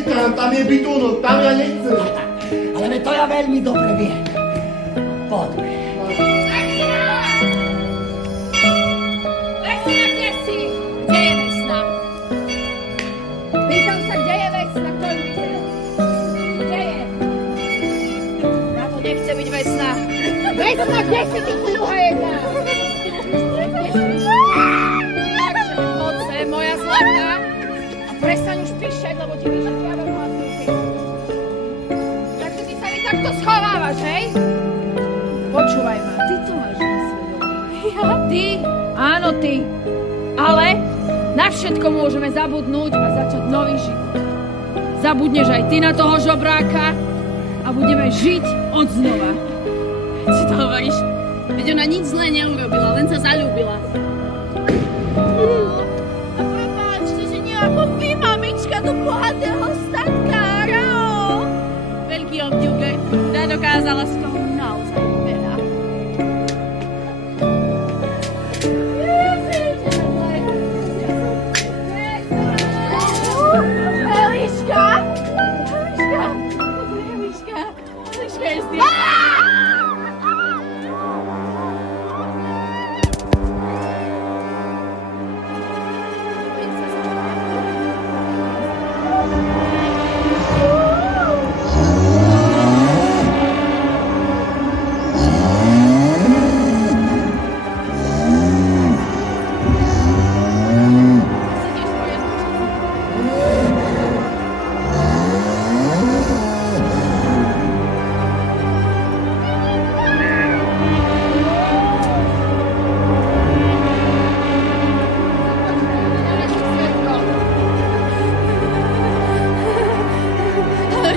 Nitran, tam je bytunok, tam ja nechcem. Ale to ja veľmi dobre viem. Poďme. Vesna, kde si? Kde je Vesna? Pýtam sa, kde je Vesna, kto ju videl? Kde je? Ja to nechce byť Vesna. Vesna, kde si ty druhá jedna? Takže poď sem, moja zlatá. A prestaň už píšať, lebo ti vyšetriavajú hlasníky. Takže ty sa mi takto schovávaš, hej? Počúvaj ma, ty to máš vysvedovať. Ja? Ty? Áno, ty. Ale na všetko môžeme zabudnúť a začať nový život. Zabudneš aj ty na toho žobráka a budeme žiť od znova. Si to hovoríš? Veď ona nič zlé neurobila, len sa zaľúbila. A prepáčte, že nie ako vy, mamička, do bohatého statkára. Veľký obdivker, tá dokázala z toho naozaj veľa. Eliška! Eliška je zdý.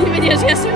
Vedia, že ja som